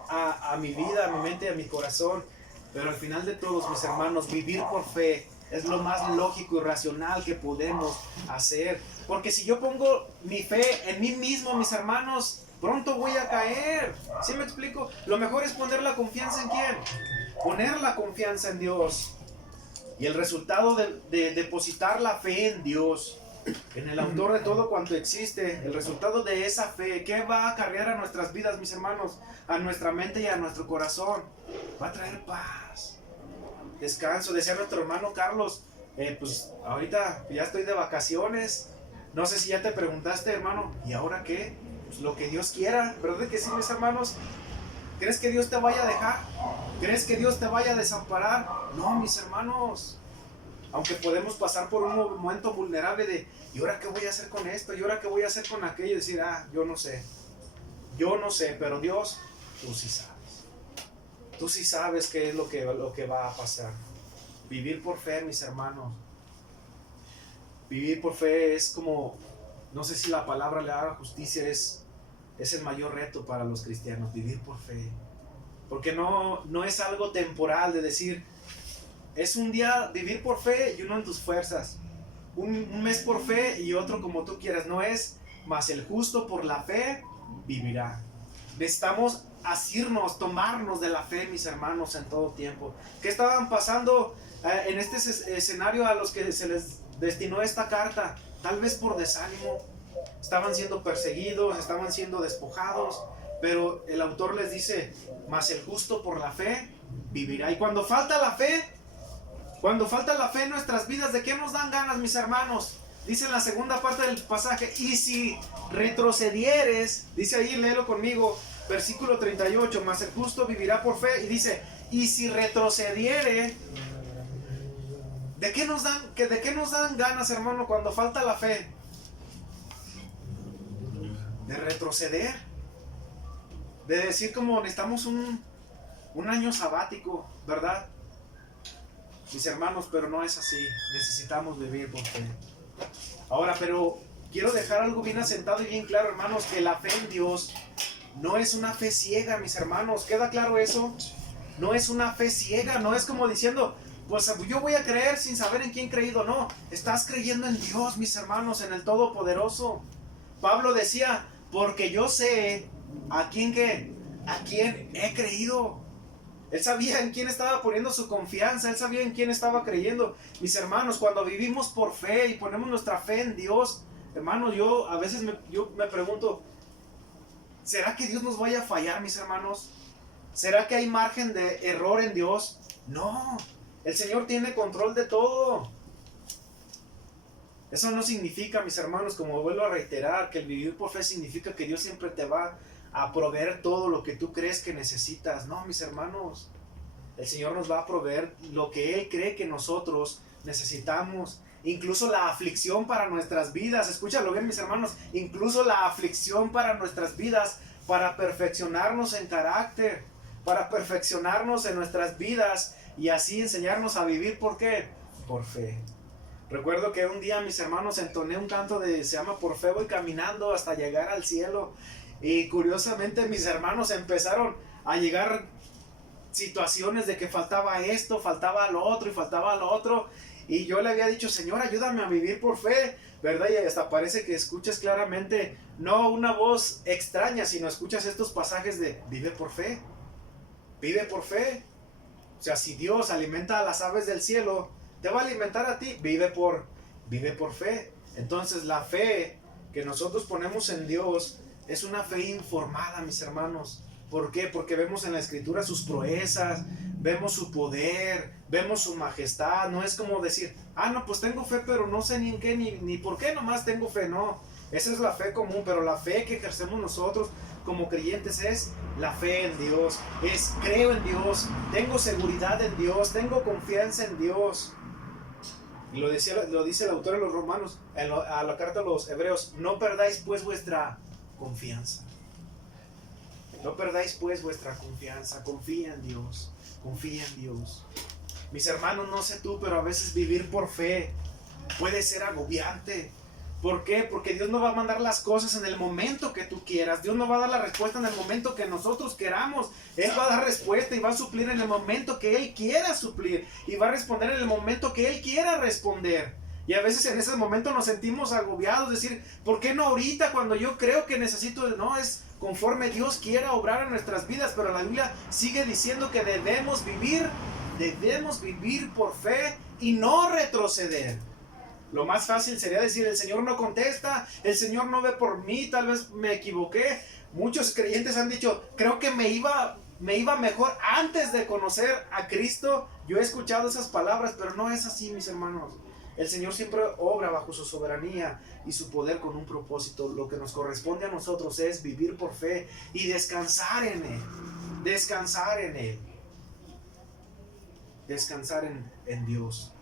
a mi vida, a mi mente y a mi corazón. Pero al final de todos, mis hermanos, vivir por fe es lo más lógico y racional que podemos hacer. Porque si yo pongo mi fe en mí mismo, mis hermanos, pronto voy a caer. ¿Sí me explico? Lo mejor es poner la confianza en ¿quién? Poner la confianza en Dios. Y el resultado de depositar la fe en Dios, en el autor de todo cuanto existe, el resultado de esa fe, ¿qué va a acarrear a nuestras vidas, mis hermanos? A nuestra mente y a nuestro corazón. Va a traer paz, descanso. Decía nuestro hermano Carlos, pues ahorita ya estoy de vacaciones. No sé si ya te preguntaste, hermano, ¿y ahora qué? Pues lo que Dios quiera, ¿verdad que sí, mis hermanos? ¿Crees que Dios te vaya a dejar? ¿Crees que Dios te vaya a desamparar? No, mis hermanos. Aunque podemos pasar por un momento vulnerable de, ¿y ahora qué voy a hacer con esto? ¿Y ahora qué voy a hacer con aquello? Y decir, yo no sé. Yo no sé, pero Dios, tú sí sabes. Tú sí sabes qué es lo que va a pasar. Vivir por fe, mis hermanos. Vivir por fe es como, no sé si la palabra le haga justicia, es el mayor reto para los cristianos, vivir por fe. Porque no es algo temporal de decir, es un día vivir por fe y uno en tus fuerzas. Un mes por fe y otro como tú quieras. No es, mas el justo por la fe vivirá. Necesitamos asirnos, tomarnos de la fe, mis hermanos, en todo tiempo. ¿Qué estaban pasando en este escenario a los que se les destinó esta carta? Tal vez por desánimo. Estaban siendo perseguidos, estaban siendo despojados. Pero el autor les dice, mas el justo por la fe vivirá. Y cuando falta la fe en nuestras vidas, ¿de qué nos dan ganas, mis hermanos? Dice en la segunda parte del pasaje, y si retrocedieres, dice ahí, léelo conmigo, versículo 38, mas el justo vivirá por fe, y dice, y si retrocediere, ¿de qué nos dan ganas, hermano, cuando falta la fe? De retroceder, de decir como necesitamos un año sabático, ¿verdad? Mis hermanos, pero no es así. Necesitamos vivir por fe. Ahora, pero quiero dejar algo bien asentado y bien claro, hermanos, que la fe en Dios no es una fe ciega, mis hermanos. ¿Queda claro eso? No es una fe ciega, no es como diciendo, pues yo voy a creer sin saber en quién he creído. No, estás creyendo en Dios, mis hermanos, en el Todopoderoso. Pablo decía, porque yo sé a quién he creído. Él sabía en quién estaba poniendo su confianza, él sabía en quién estaba creyendo. Mis hermanos, cuando vivimos por fe y ponemos nuestra fe en Dios, hermanos, yo a veces me pregunto, ¿será que Dios nos vaya a fallar, mis hermanos? ¿Será que hay margen de error en Dios? No, el Señor tiene control de todo. Eso no significa, mis hermanos, como vuelvo a reiterar, que el vivir por fe significa que Dios siempre te va a proveer todo lo que tú crees que necesitas. No, mis hermanos, el Señor nos va a proveer lo que Él cree que nosotros necesitamos. incluso la aflicción para nuestras vidas. Escúchalo bien, mis hermanos, incluso la aflicción para nuestras vidas, para perfeccionarnos en carácter, para perfeccionarnos en nuestras vidas y así enseñarnos a vivir. ¿Por qué? Por fe. Recuerdo que un día, mis hermanos, entoné un canto se llama Por fe voy caminando hasta llegar al cielo, y curiosamente mis hermanos empezaron a llegar situaciones de que faltaba esto, faltaba lo otro y faltaba lo otro, y yo le había dicho: Señor, ayúdame a vivir por fe, ¿verdad? Y hasta parece que escuchas claramente, no una voz extraña, sino escuchas estos pasajes de vive por fe, vive por fe. O sea, si Dios alimenta a las aves del cielo, te va a alimentar a ti, vive por fe. Entonces la fe que nosotros ponemos en Dios es una fe informada, mis hermanos. ¿Por qué? Porque vemos en la Escritura sus proezas, vemos su poder, vemos su majestad. No es como decir: no, pues tengo fe, pero no sé ni en qué, ni por qué nomás tengo fe. No, esa es la fe común, pero la fe que ejercemos nosotros como creyentes es la fe en Dios. Es creo en Dios, tengo seguridad en Dios, tengo confianza en Dios. Y lo dice el autor de los Romanos, a la carta a los Hebreos: no perdáis pues vuestra confianza. No perdáis pues vuestra confianza. Confía en Dios. Confía en Dios. Mis hermanos, no sé tú, pero a veces vivir por fe puede ser agobiante. ¿Por qué? Porque Dios no va a mandar las cosas en el momento que tú quieras. Dios no va a dar la respuesta en el momento que nosotros queramos. Él va a dar respuesta y va a suplir en el momento que Él quiera suplir. Y va a responder en el momento que Él quiera responder. Y a veces en ese momento nos sentimos agobiados, decir: ¿por qué no ahorita cuando yo creo que necesito? No, es conforme Dios quiera obrar en nuestras vidas. Pero la Biblia sigue diciendo que debemos vivir por fe y no retroceder. Lo más fácil sería decir: el Señor no contesta, el Señor no ve por mí, tal vez me equivoqué. Muchos creyentes han dicho: creo que me iba mejor antes de conocer a Cristo. Yo he escuchado esas palabras, pero no es así, mis hermanos. El Señor siempre obra bajo su soberanía y su poder con un propósito. Lo que nos corresponde a nosotros es vivir por fe y descansar en Él. Descansar en Él. Descansar en Dios.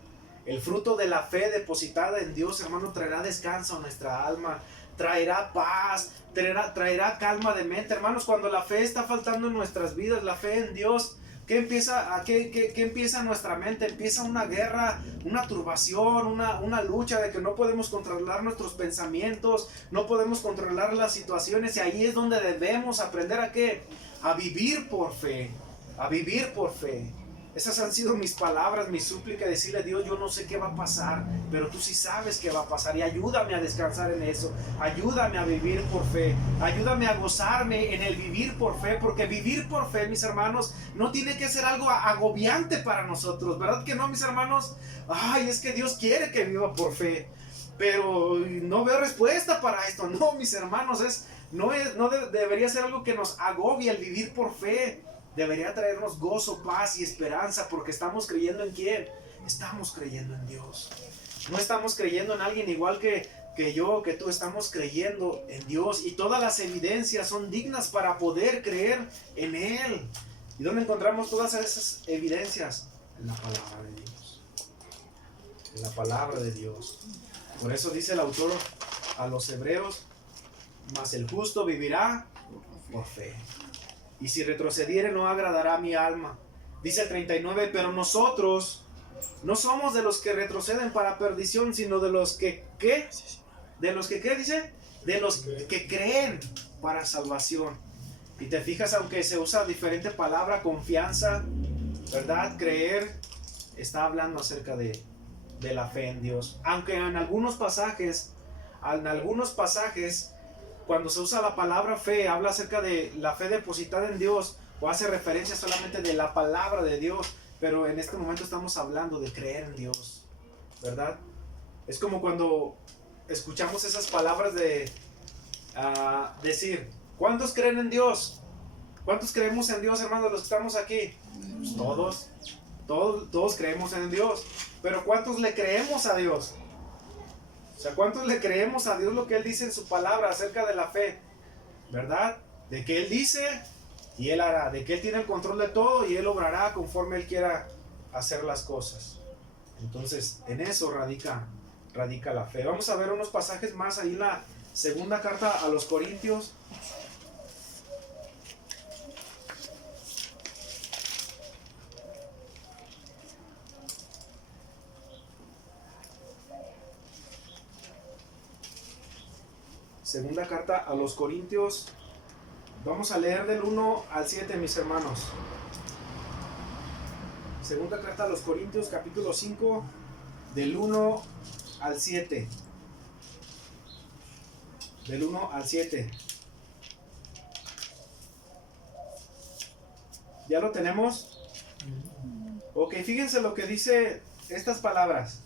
El fruto de la fe depositada en Dios, hermano, traerá descanso a nuestra alma, traerá paz, traerá calma de mente. Hermanos, cuando la fe está faltando en nuestras vidas, la fe en Dios, ¿qué empieza en nuestra mente? Empieza una guerra, una turbación, una lucha de que no podemos controlar nuestros pensamientos, no podemos controlar las situaciones, y ahí es donde debemos aprender ¿a qué? A vivir por fe, a vivir por fe. Esas han sido mis palabras, mi súplica, decirle a Dios: yo no sé qué va a pasar, pero tú sí sabes qué va a pasar, y ayúdame a descansar en eso, ayúdame a vivir por fe, ayúdame a gozarme en el vivir por fe, porque vivir por fe, mis hermanos, no tiene que ser algo agobiante para nosotros, ¿verdad que no, mis hermanos? Es que Dios quiere que viva por fe, pero no veo respuesta para esto. No, mis hermanos, no debería ser algo que nos agobie el vivir por fe. Debería traernos gozo, paz y esperanza, porque estamos creyendo en ¿quién? Estamos creyendo en Dios. No estamos creyendo en alguien igual que yo, que tú. Estamos creyendo en Dios, y todas las evidencias son dignas para poder creer en Él. ¿Y dónde encontramos todas esas evidencias? En la palabra de Dios. En la palabra de Dios. Por eso dice el autor a los Hebreos: mas el justo vivirá por fe. Y si retrocediere, no agradará a mi alma. Dice el 39, pero nosotros no somos de los que retroceden para perdición, sino de los que, ¿qué? ¿De los que qué dice? De los que creen para salvación. Y te fijas, aunque se usa diferente palabra, confianza, ¿verdad? Creer, está hablando acerca de la fe en Dios. Aunque en algunos pasajes, cuando se usa la palabra fe, habla acerca de la fe depositada en Dios, o hace referencia solamente de la palabra de Dios, pero en este momento estamos hablando de creer en Dios, ¿verdad? Es como cuando escuchamos esas palabras de decir: ¿cuántos creen en Dios? ¿Cuántos creemos en Dios, hermanos, los que estamos aquí? Pues todos creemos en Dios, pero ¿cuántos le creemos a Dios? O sea, ¿cuántos le creemos a Dios lo que Él dice en su palabra acerca de la fe? ¿Verdad? De que Él dice y Él hará, de que Él tiene el control de todo y Él obrará conforme Él quiera hacer las cosas. Entonces, en eso radica radica la fe. Vamos a ver unos pasajes más ahí en la segunda carta a los Corintios. Segunda carta a los Corintios. Vamos a leer del 1 al 7, mis hermanos. Segunda carta a los Corintios, capítulo 5, del 1 al 7. Del 1 al 7. ¿Ya lo tenemos? Ok, fíjense lo que dice estas palabras.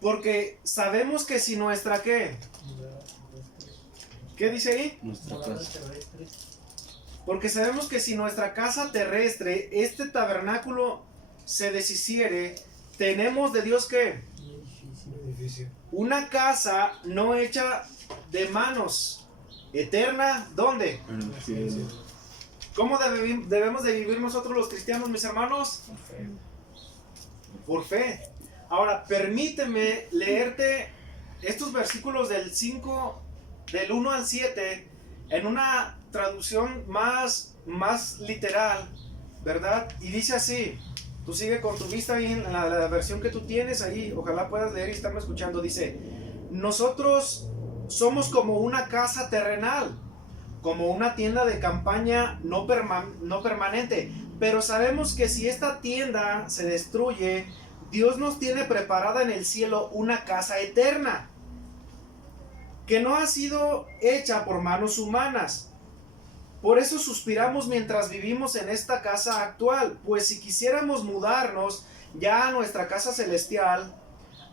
Porque sabemos que si nuestra ¿qué? ¿Qué dice ahí? Nuestra casa. Porque sabemos que si nuestra casa terrestre, este tabernáculo, se deshiciere, tenemos de Dios ¿qué? Una casa no hecha de manos, eterna, ¿dónde? En el cielo. ¿Cómo debemos de vivir nosotros los cristianos, mis hermanos? Por fe. Ahora, permíteme leerte estos versículos del 1 al 7, en una traducción más literal, ¿verdad? Y dice así, tú sigue con tu vista ahí en la versión que tú tienes ahí, ojalá puedas leer y estarme escuchando. Dice, nosotros somos como una casa terrenal, como una tienda de campaña no permanente, pero sabemos que si esta tienda se destruye, Dios nos tiene preparada en el cielo una casa eterna, que no ha sido hecha por manos humanas. Por eso suspiramos mientras vivimos en esta casa actual, pues si quisiéramos mudarnos ya a nuestra casa celestial,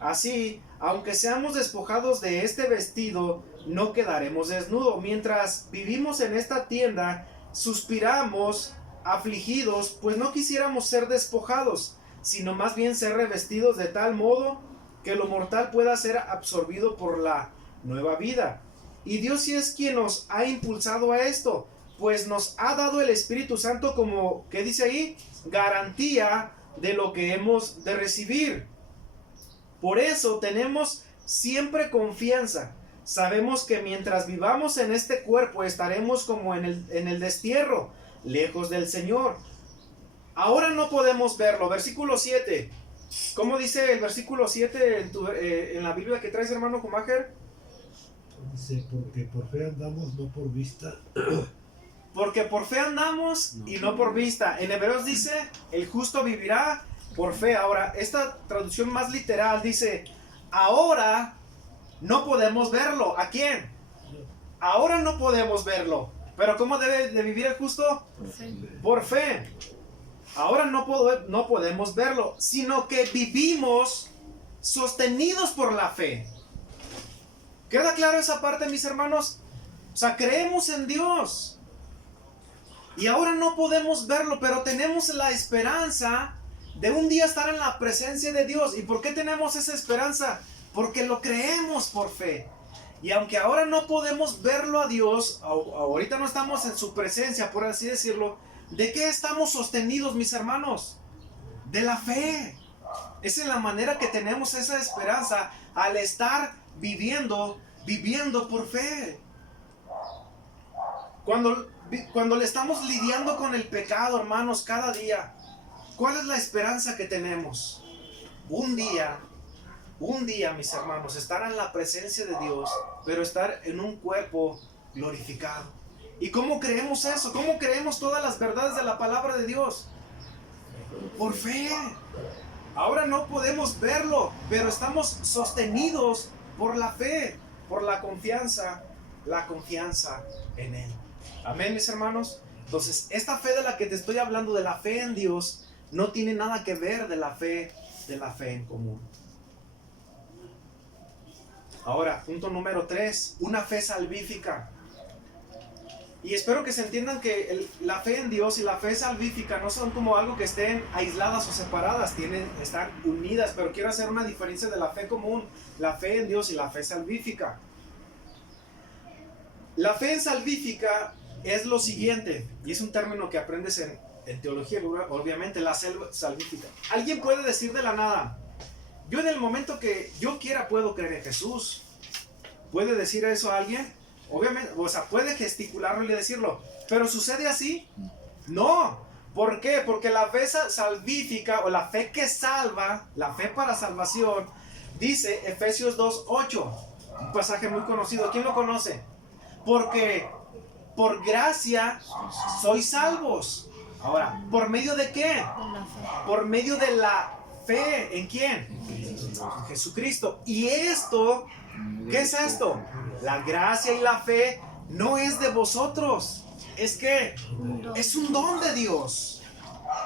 así, aunque seamos despojados de este vestido, no quedaremos desnudos. Mientras vivimos en esta tienda, suspiramos, afligidos, pues no quisiéramos ser despojados, sino más bien ser revestidos de tal modo que lo mortal pueda ser absorbido por la nueva vida. Y Dios sí es quien nos ha impulsado a esto, pues nos ha dado el Espíritu Santo como, ¿qué dice ahí? Garantía de lo que hemos de recibir. Por eso tenemos siempre confianza. Sabemos que mientras vivamos en este cuerpo estaremos como en el destierro, lejos del Señor. Ahora no podemos verlo. Versículo 7. ¿Cómo dice el versículo 7 en la Biblia que traes, hermano Schumacher? Dice, porque por fe andamos, no por vista. Porque por fe andamos y no por vista. En Hebreos dice, el justo vivirá por fe. Ahora, esta traducción más literal dice, ahora no podemos verlo. ¿A quién? Ahora no podemos verlo. Pero ¿cómo debe de vivir el justo? Por fe. Ahora no podemos verlo, sino que vivimos sostenidos por la fe. ¿Queda claro esa parte, mis hermanos? O sea, creemos en Dios. Y ahora no podemos verlo, pero tenemos la esperanza de un día estar en la presencia de Dios. ¿Y por qué tenemos esa esperanza? Porque lo creemos por fe. Y aunque ahora no podemos verlo a Dios, ahorita no estamos en su presencia, por así decirlo, ¿de qué estamos sostenidos, mis hermanos? De la fe. Esa es la manera que tenemos esa esperanza al estar viviendo por fe. Cuando le estamos lidiando con el pecado, hermanos, cada día, ¿cuál es la esperanza que tenemos? Un día, mis hermanos, estar en la presencia de Dios, pero estar en un cuerpo glorificado. ¿Y cómo creemos eso? ¿Cómo creemos todas las verdades de la palabra de Dios? Por fe. Ahora no podemos verlo, pero estamos sostenidos por la fe, por la confianza en Él. Amén, mis hermanos. Entonces, esta fe de la que te estoy hablando, de la fe en Dios, no tiene nada que ver de la fe en común. Ahora, punto número 3, una fe salvífica. Y espero que se entiendan que la fe en Dios y la fe salvífica no son como algo que estén aisladas o separadas, están unidas, pero quiero hacer una diferencia de la fe común, la fe en Dios y la fe salvífica. La fe salvífica es lo siguiente, y es un término que aprendes en teología, obviamente, la salvífica. Alguien puede decir de la nada, Yo en el momento que yo quiera puedo creer en Jesús. ¿Puede decir eso a alguien? Obviamente, o sea, puede gesticularlo y decirlo. ¿Pero sucede así? No. ¿Por qué? Porque la fe salvífica o la fe que salva, la fe para salvación, dice Efesios 2:8, un pasaje muy conocido. ¿Quién lo conoce? Porque por gracia sois salvos. Ahora, ¿por medio de qué? Por medio de la fe. ¿En quién? En Jesucristo. Y esto, ¿qué es esto? La gracia y la fe no es de vosotros. Es que es un don de Dios.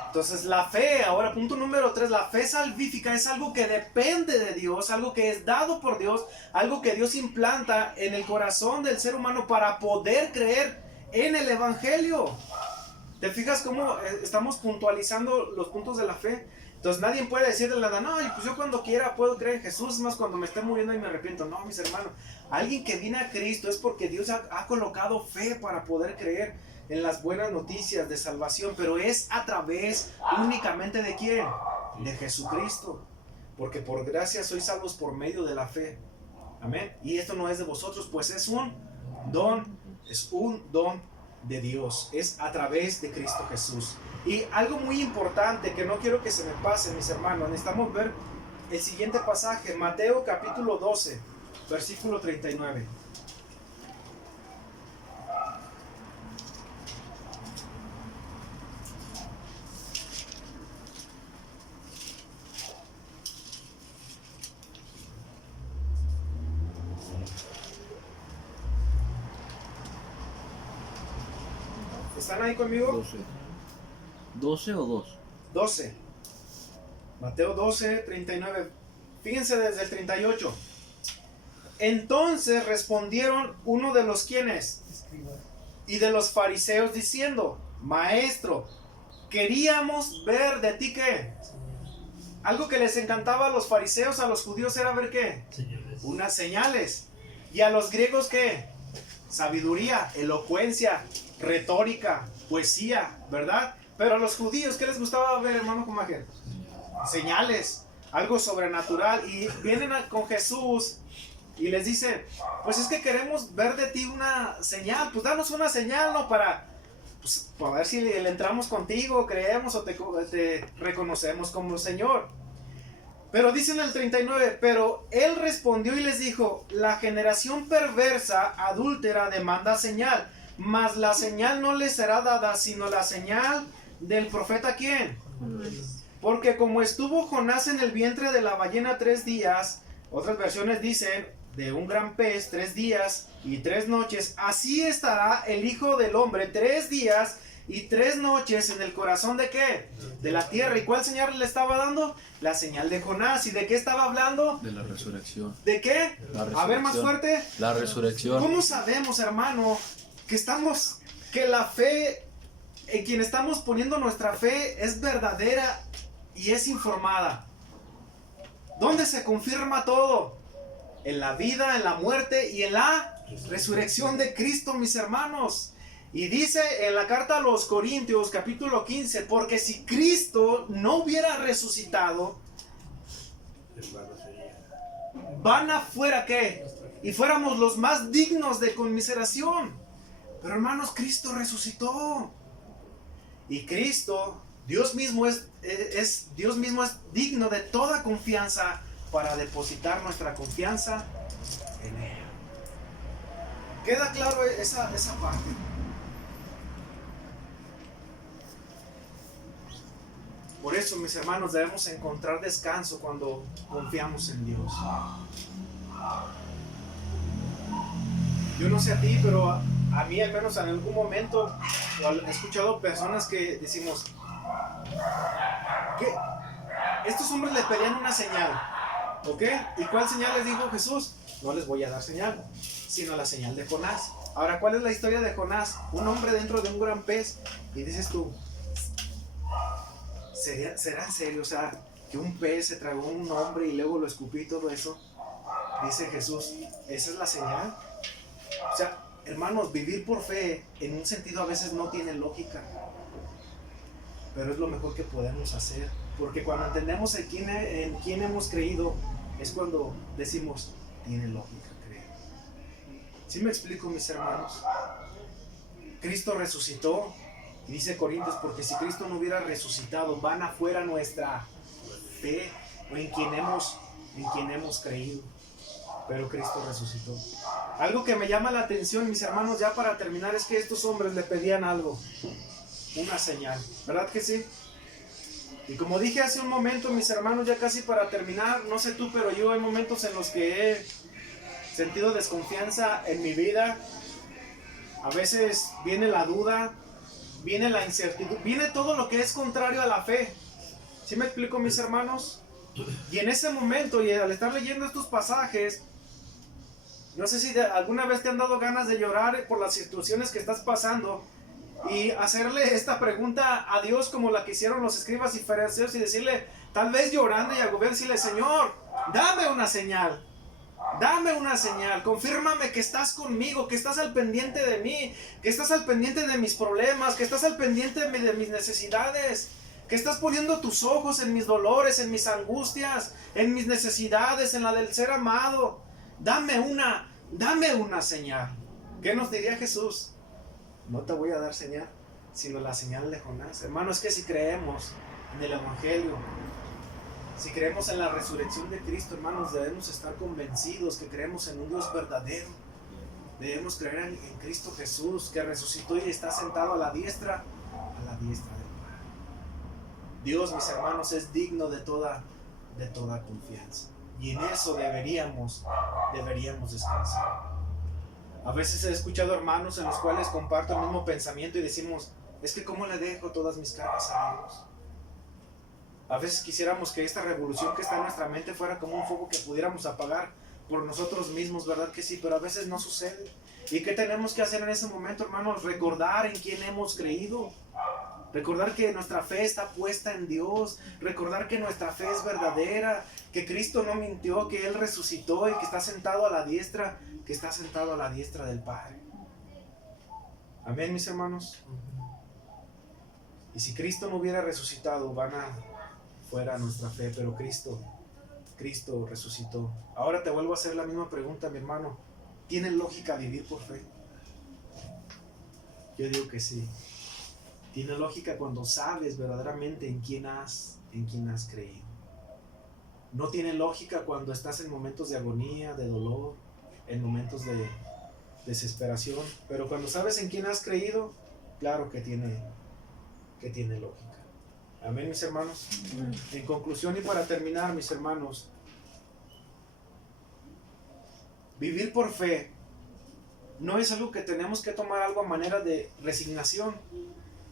Entonces la fe, ahora punto número 3, la fe salvífica es algo que depende de Dios, algo que es dado por Dios, algo que Dios implanta en el corazón del ser humano para poder creer en el Evangelio. ¿Te fijas cómo estamos puntualizando los puntos de la fe? Entonces nadie puede decirle nada, no, pues yo cuando quiera puedo creer en Jesús, más cuando me esté muriendo y me arrepiento. No, mis hermanos, alguien que viene a Cristo es porque Dios ha colocado fe para poder creer en las buenas noticias de salvación, pero es a través únicamente de ¿quién? De Jesucristo. Porque por gracia sois salvos por medio de la fe. Amén. Y esto no es de vosotros, pues es un don de Dios. Es a través de Cristo Jesús. Y algo muy importante que no quiero que se me pase, mis hermanos, necesitamos ver el siguiente pasaje, Mateo capítulo 12, versículo 39. ¿Están ahí conmigo? 12 o 2. 12. Mateo 12, 39. Fíjense desde el 38. Entonces respondieron uno de los quienes y de los fariseos diciendo, Maestro, queríamos ver de ti qué. Algo que les encantaba a los fariseos, a los judíos, era ver qué. Señales. Unas señales. Y a los griegos qué. Sabiduría, elocuencia, retórica, poesía, ¿verdad? Pero a los judíos, ¿qué les gustaba ver, hermano Comaje? Señales, algo sobrenatural. Y vienen con Jesús y les dicen, pues es que queremos ver de ti una señal. Pues danos una señal, ¿no? Para ver si le entramos contigo, creemos o te reconocemos como Señor. Pero dicen el 39, pero él respondió y les dijo, la generación perversa, adúltera, demanda señal, mas la señal no les será dada, sino la señal del profeta ¿quién? Porque como estuvo Jonás en el vientre de la ballena 3 días, otras versiones dicen, de un gran pez 3 días y 3 noches, así estará el Hijo del Hombre 3 días y 3 noches en el corazón ¿de qué? De la tierra. ¿Y cuál señal le estaba dando? La señal de Jonás. ¿Y de qué estaba hablando? De la resurrección. ¿De qué? A ver, más fuerte. La resurrección. ¿Cómo sabemos, hermano, que la fe, en quien estamos poniendo nuestra fe, es verdadera y es informada? ¿Dónde se confirma todo? En la vida, en la muerte y en la resurrección de Cristo, mis hermanos. Y dice en la carta a los Corintios, capítulo 15, porque si Cristo no hubiera resucitado, vana fuera ¿qué? Y fuéramos los más dignos de conmiseración. Pero hermanos, Cristo resucitó. Y Cristo, Dios mismo es digno de toda confianza para depositar nuestra confianza en Él. ¿Queda claro esa parte? Por eso, mis hermanos, debemos encontrar descanso cuando confiamos en Dios. Yo no sé a ti, pero a mí al menos en algún momento he escuchado personas que decimos que estos hombres le pedían una señal, ¿ok? ¿Y cuál señal les dijo Jesús? No les voy a dar señal, sino la señal de Jonás. Ahora, ¿cuál es la historia de Jonás? Un hombre dentro de un gran pez. Y dices tú, ¿será en serio? O sea, que un pez se tragó un hombre y luego lo escupió y todo eso. Dice Jesús, ¿esa es la señal? O sea, hermanos, vivir por fe en un sentido a veces no tiene lógica, pero es lo mejor que podemos hacer. Porque cuando entendemos en quién hemos creído, es cuando decimos, tiene lógica creer. ¿Sí me explico, mis hermanos? Cristo resucitó, y dice Corintios, porque si Cristo no hubiera resucitado, van afuera nuestra fe o en quien hemos creído. Pero Cristo resucitó. Algo que me llama la atención, mis hermanos, ya para terminar, es que estos hombres le pedían algo, una señal, ¿verdad que sí? Y como dije hace un momento, mis hermanos, ya casi para terminar, no sé tú, pero yo hay momentos en los que he sentido desconfianza en mi vida. A veces viene la duda, viene la incertidumbre, viene todo lo que es contrario a la fe. ¿Sí me explico, mis hermanos? Y en ese momento, y al estar leyendo estos pasajes, no sé si alguna vez te han dado ganas de llorar por las situaciones que estás pasando y hacerle esta pregunta a Dios como la que hicieron los escribas y fariseos y decirle, tal vez llorando y agobiado, decirle, Señor, dame una señal. Dame una señal, confírmame que estás conmigo, que estás al pendiente de mí, que estás al pendiente de mis problemas, que estás al pendiente de mis necesidades, que estás poniendo tus ojos en mis dolores, en mis angustias, en mis necesidades, en la del ser amado. Dame una señal. ¿Qué nos diría Jesús? No te voy a dar señal, sino la señal de Jonás. Hermano, es que si creemos en el Evangelio, si creemos en la resurrección de Cristo, hermanos, debemos estar convencidos que creemos en un Dios verdadero. Debemos creer en Cristo Jesús, que resucitó y está sentado a la diestra del Padre. Dios, mis hermanos, es digno de toda confianza. Y en eso deberíamos descansar. A veces he escuchado hermanos en los cuales comparto el mismo pensamiento y decimos, es que ¿cómo le dejo todas mis cargas a Dios? A veces quisiéramos que esta revolución que está en nuestra mente fuera como un fuego que pudiéramos apagar por nosotros mismos, ¿verdad que sí? Pero a veces no sucede. ¿Y qué tenemos que hacer en ese momento, hermanos? Recordar en quién hemos creído. Recordar que nuestra fe está puesta en Dios. Recordar que nuestra fe es verdadera. Que Cristo no mintió, que Él resucitó y que está sentado a la diestra, del Padre. Amén, mis hermanos. Y si Cristo no hubiera resucitado, fuera nuestra fe, pero Cristo resucitó. Ahora te vuelvo a hacer la misma pregunta, mi hermano. ¿Tiene lógica vivir por fe? Yo digo que sí. Tiene lógica cuando sabes verdaderamente en quién has creído. No tiene lógica cuando estás en momentos de agonía, de dolor, en momentos de desesperación, pero cuando sabes en quién has creído, claro que tiene lógica. Amén, mis hermanos. En conclusión y para terminar, mis hermanos, vivir por fe no es algo que tenemos que tomar algo a manera de resignación,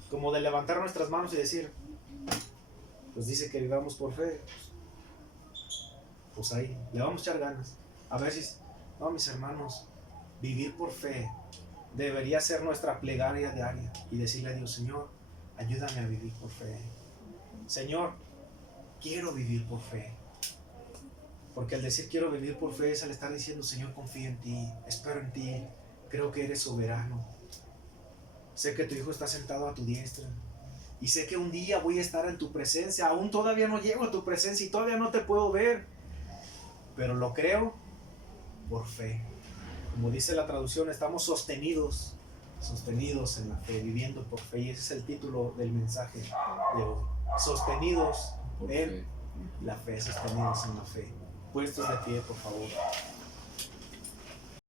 como de levantar nuestras manos y decir, pues dice que vivamos por fe, pues ahí, le vamos a echar ganas. A ver si, no, mis hermanos, vivir por fe debería ser nuestra plegaria diaria y decirle a Dios, Señor, ayúdame a vivir por fe. Señor, quiero vivir por fe. Porque al decir quiero vivir por fe es al estar diciendo, Señor, confío en ti, espero en ti, creo que eres soberano. Sé que tu Hijo está sentado a tu diestra. Y sé que un día voy a estar en tu presencia. Aún todavía no llego a tu presencia y todavía no te puedo ver. Pero lo creo por fe. Como dice la traducción, estamos sostenidos en la fe, viviendo por fe. Y ese es el título del mensaje de hoy. Sostenidos en la fe, sostenidos en la fe. Puestos de pie, por favor.